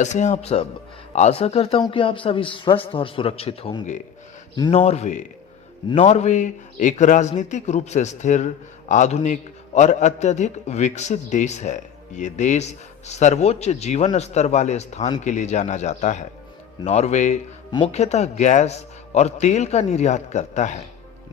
कैसे हैं आप सब। आशा करता हूं कि आप सभी स्वस्थ और सुरक्षित होंगे। नॉर्वे नॉर्वे एक राजनीतिक रूप से स्थिर, आधुनिक और अत्यधिक विकसित देश है। ये देश सर्वोच्च जीवन स्तर वाले स्थान के लिए जाना जाता है। नॉर्वे मुख्यतः गैस और तेल का निर्यात करता है।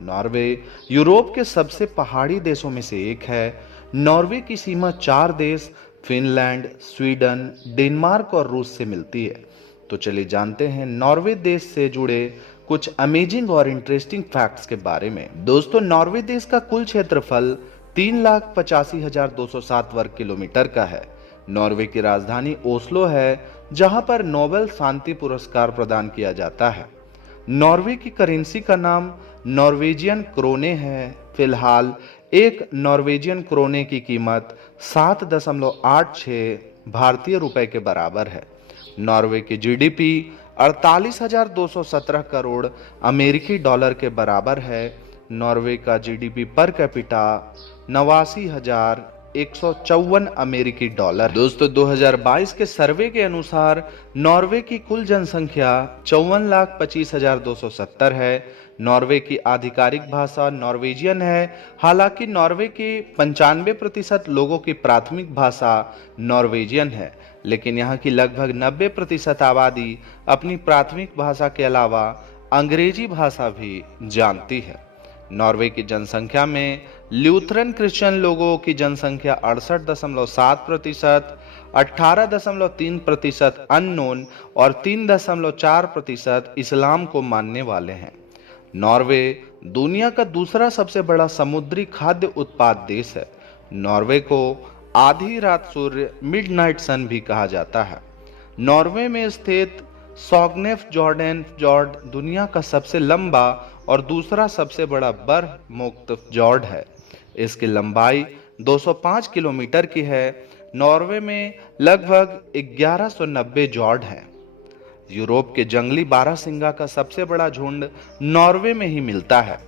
नॉर्वे यूरोप के सबसे पहाड़ी देशों में से एक है। नॉर्वे की सीमा 4 देश फिनलैंड, स्वीडन, डेनमार्क और रूस से मिलती है। तो चलिए जानते हैं नॉर्वे देश से जुड़े कुछ अमेजिंग और इंटरेस्टिंग फैक्ट्स के बारे में। दोस्तों, नॉर्वे देश का कुल क्षेत्रफल 3,85,207 वर्ग किलोमीटर का है। नॉर्वे की राजधानी ओस्लो है, जहां पर नोबेल शांति पुरस्कार प्रदान किया जाता है। नॉर्वे की करेंसी का नाम नॉर्वेजियन क्रोने है। फिलहाल एक नॉर्वेजियन क्रोने की कीमत 7.86 भारतीय रुपए के बराबर है। नॉर्वे की जीडीपी 48,217 करोड़ अमेरिकी डॉलर के बराबर है। नॉर्वे का जीडीपी पर कैपिटा 89,154 अमेरिकी डॉलर। दोस्तों, 2022 के सर्वे के अनुसार नॉर्वे की कुल जनसंख्या 54,25,270 है। नॉर्वे की आधिकारिक भाषा नॉर्वेजियन है। हालांकि नॉर्वे के 95% लोगों की प्राथमिक भाषा नॉर्वेजियन है, लेकिन यहाँ की लगभग 90% आबादी अपनी प्राथमिक भाषा के अलावा अंग्रेजी भाषा भी जानती है। नॉर्वे की जनसंख्या में ल्यूथरन क्रिश्चियन लोगों की जनसंख्या 68.7%, 18.3% अननोन और 3.4% इस्लाम को मानने वाले हैं। नॉर्वे दुनिया का दूसरा सबसे बड़ा समुद्री खाद्य उत्पाद देश है। नॉर्वे को आधी रात सूर्य मिडनाइट सन भी कहा जाता है। नॉर्वे में स्थित सॉग्नेफ जॉर्डन fjord दुनिया का सबसे लंबा और दूसरा सबसे बड़ा बर्फ मुक्त fjord है। इसकी लंबाई 205 किलोमीटर की है। नॉर्वे में लगभग 1190 जॉर्ड हैं। यूरोप के जंगली बारहसिंगा का सबसे बड़ा झुंड नॉर्वे में ही मिलता है।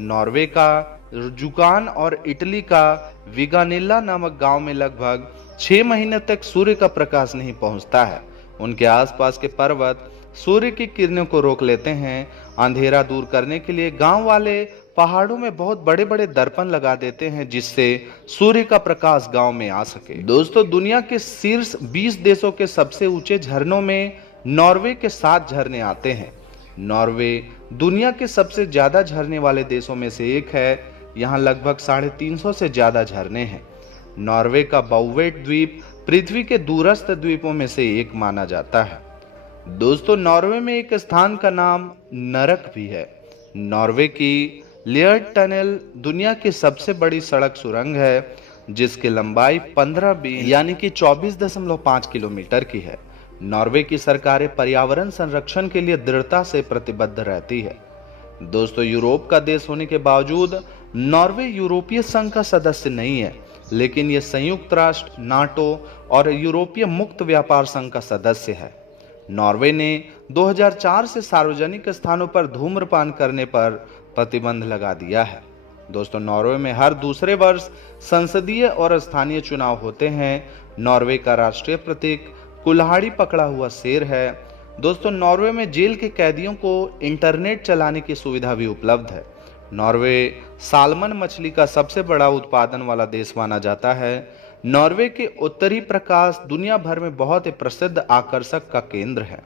नॉर्वे का जुकान और इटली का विगानेला नामक गांव में लगभग 6 महीने तक सूर्य का प्रकाश नहीं पहुंचता है। उनके आसपास के पर्वत सूर्य की किरणों को रोक लेते हैं। अंधेरा दूर करने के लिए गांव वाले पहाड़ों में बहुत बड़े बड़े दर्पण लगा देते हैं, जिससे सूर्य का प्रकाश गांव में आ सके। दोस्तों, दुनिया के शीर्ष 20 देशों के सबसे ऊंचे झरनों में नॉर्वे के 7 झरने आते हैं। नॉर्वे दुनिया के सबसे ज्यादा झरने वाले देशों में से एक है। यहाँ लगभग 350 से ज्यादा झरने हैं। नॉर्वे का बाउवेट द्वीप पृथ्वी के दूरस्थ द्वीपों में से एक माना जाता है। दोस्तों, नॉर्वे में एक स्थान का नाम नरक भी है। नॉर्वे की लियर्ड टनल दुनिया की सबसे बड़ी सड़क सुरंग है, जिसकी लंबाई 15 बी यानी कि 24.5 किलोमीटर की है। नॉर्वे की सरकारें पर्यावरण संरक्षण के लिए दृढ़ता से प्रतिबद्ध रहती है। दोस्तों, यूरोप का देश होने के बावजूद नॉर्वे यूरोपीय संघ का सदस्य नहीं है, लेकिन यह संयुक्त राष्ट्र, नाटो और यूरोपीय मुक्त व्यापार संघ का सदस्य है। नॉर्वे ने 2004 से सार्वजनिक स्थानों पर धूम्रपान करने पर प्रतिबंध लगा दिया है। दोस्तों, नॉर्वे में हर दूसरे वर्ष संसदीय और स्थानीय चुनाव होते हैं। नॉर्वे का राष्ट्रीय प्रतीक कुल्हाड़ी पकड़ा हुआ शेर है। दोस्तों, नॉर्वे में जेल के कैदियों को इंटरनेट चलाने की सुविधा भी उपलब्ध है। नॉर्वे सालमन मछली का सबसे बड़ा उत्पादन वाला देश माना जाता है। नॉर्वे के उत्तरी प्रकाश दुनिया भर में बहुत ही प्रसिद्ध आकर्षक का केंद्र है।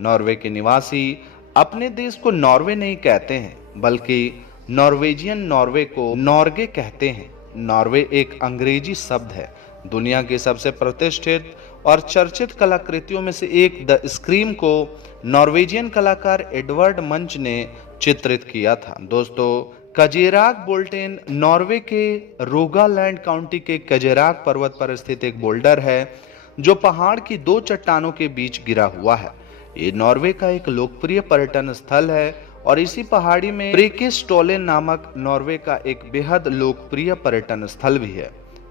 नॉर्वे के निवासी अपने देश को नॉर्वे नहीं कहते हैं, बल्कि नॉर्वेजियन नॉर्वे को नॉर्गे कहते हैं। नॉर्वे एक अंग्रेजी शब्द है। दुनिया की सबसे प्रतिष्ठित और चर्चित कलाकृतियों में से एक द स्क्रीम को नॉर्वेजियन कलाकार एडवर्ड मंच ने चित्रित किया था। दोस्तों, कजेराग बोल्टेन नॉर्वे के रोगालैंड काउंटी के कजेराग पर्वत पर स्थित एक बोल्डर है, जो पहाड़ की 2 चट्टानों के बीच गिरा हुआ है। ये नॉर्वे का एक लोकप्रिय पर्यटन स्थल है और इसी पहाड़ी में प्रेकेस्टोलेन नामक नॉर्वे का एक बेहद लोकप्रिय पर्यटन स्थल भी है।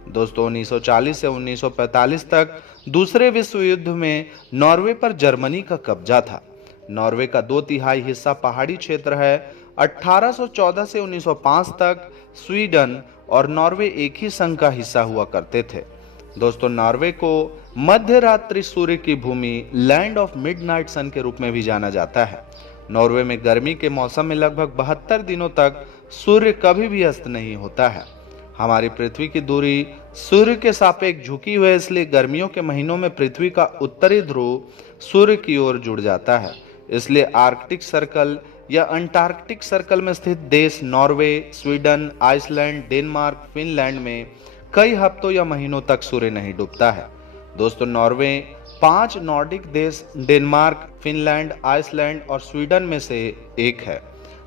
दोस्तों, 1940 से 1945 तक दूसरे विश्व युद्ध में नॉर्वे पर जर्मनी का कब्जा था। नॉर्वे का 2/3 हिस्सा पहाड़ी क्षेत्र है। 1814 से 1905 तक स्वीडन और नॉर्वे एक ही संघ का हिस्सा हुआ करते थे। दोस्तों नॉर्वे को मध्य रात्रि सूर्य की भूमि लैंड ऑफ मिडनाइट सन के रूप में भी जाना जाता है। नॉर्वे में गर्मी के मौसम में लगभग 72 दिनों तक सूर्य कभी भी अस्त नहीं होता है। हमारी पृथ्वी की दूरी सूर्य के सापेक्ष झुकी हुई है, इसलिए गर्मियों के महीनों में पृथ्वी का उत्तरी ध्रुव सूर्य की ओर जुड़ जाता है। इसलिए आर्कटिक सर्कल या अंटार्कटिक सर्कल में स्थित देश Norway, Sweden, Iceland, Denmark, Finland में कई हफ्तों या महीनों तक सूर्य नहीं डूबता है। दोस्तों नॉर्वे 5 नॉर्डिक देश डेनमार्क, फिनलैंड, आइसलैंड और स्वीडन में से एक है।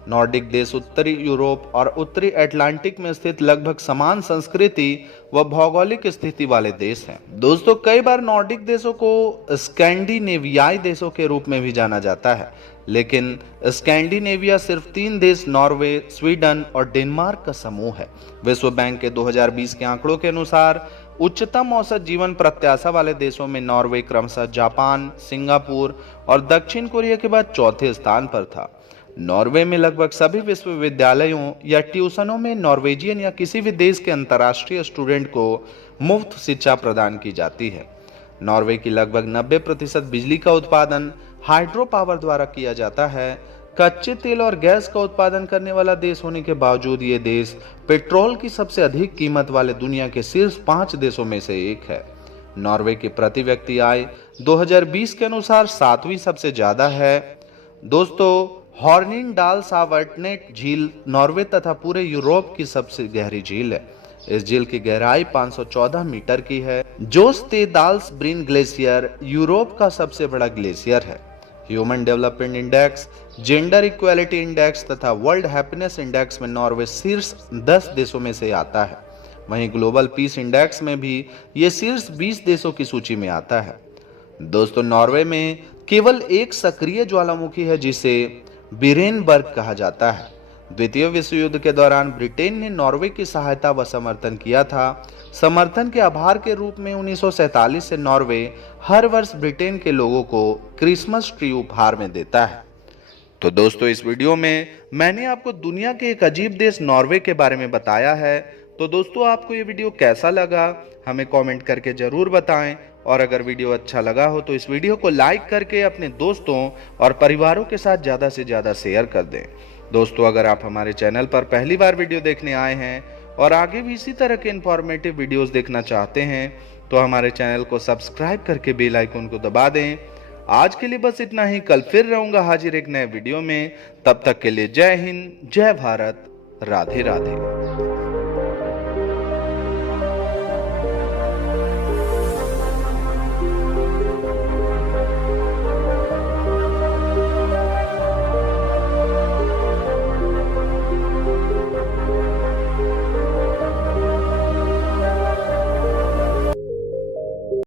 नॉर्डिक देश उत्तरी यूरोप और उत्तरी अटलांटिक में स्थित लगभग समान संस्कृति व भौगोलिक स्थिति वाले देश हैं। दोस्तों कई बार नॉर्डिक देशों को स्कैंडिनेवियाई देशों के रूप में भी जाना जाता है, लेकिन स्कैंडिनेविया सिर्फ 3 देश नॉर्वे, स्वीडन और डेनमार्क का समूह है। विश्व बैंक के 2020 के आंकड़ों के अनुसार उच्चतम औसत जीवन प्रत्याशा वाले देशों में नॉर्वे क्रमशः जापान, सिंगापुर और दक्षिण कोरिया के बाद चौथे स्थान पर था। नॉर्वे में लगभग सभी विश्वविद्यालयों या ट्यूशनों में नॉर्वेजियन या किसी भी देश के अंतर्राष्ट्रीय स्टूडेंट को मुफ्त शिक्षा प्रदान की जाती है। नॉर्वे की लगभग 90% बिजली का उत्पादन हाइड्रो पावर द्वारा किया जाता है। कच्चे तेल और गैस का उत्पादन करने वाला देश होने के बावजूद ये देश पेट्रोल की सबसे अधिक कीमत वाले दुनिया के शीर्ष 5 देशों में से एक है। नॉर्वे की प्रति व्यक्ति आय 2020 के अनुसार 7वीं सबसे ज्यादा है। दोस्तों हॉर्निंगडाल सावर्टनेट झील नॉर्वे तथा पूरे यूरोप की सबसे गहरी झील है। इस झील की गहराई 514 मीटर की है। जोस्टेदाल्सब्रिन ग्लेशियर यूरोप का सबसे बड़ा ग्लेशियर है। Human development index, gender equality index तथा वर्ल्ड हैप्पीनेस इंडेक्स में नॉर्वे शीर्ष 10 देशों में से आता है। वहीं ग्लोबल पीस इंडेक्स में भी ये शीर्ष 20 देशों की सूची में आता है। दोस्तों नॉर्वे में केवल एक सक्रिय ज्वालामुखी है जिसे बीरेनबर्ग कहा जाता है। द्वितीय विश्व युद्ध के दौरान ब्रिटेन ने नॉर्वे की सहायता व समर्थन किया था। समर्थन के आभार के रूप में 1947 से नॉर्वे हर वर्ष ब्रिटेन के लोगों को क्रिसमस ट्री उपहार में देता है। तो दोस्तों इस वीडियो में मैंने आपको दुनिया के एक अजीब देश नॉर्वे के बारे में बताया है। तो दोस्तों आपको ये वीडियो कैसा लगा हमें कमेंट करके जरूर बताएं, और अगर वीडियो अच्छा लगा हो तो इस वीडियो को लाइक करके अपने दोस्तों और परिवारों के साथ ज़्यादा से ज़्यादा शेयर कर दें। दोस्तों अगर आप हमारे चैनल पर पहली बार वीडियो देखने आए हैं और आगे भी इसी तरह के इंफॉर्मेटिव वीडियोस देखना चाहते हैं तो हमारे चैनल को सब्सक्राइब करके बेल आइकन को दबा दें। आज के लिए बस इतना ही। कल फिर रहूंगा हाजिर एक नए वीडियो में। तब तक के लिए जय हिंद, जय भारत, राधे राधे।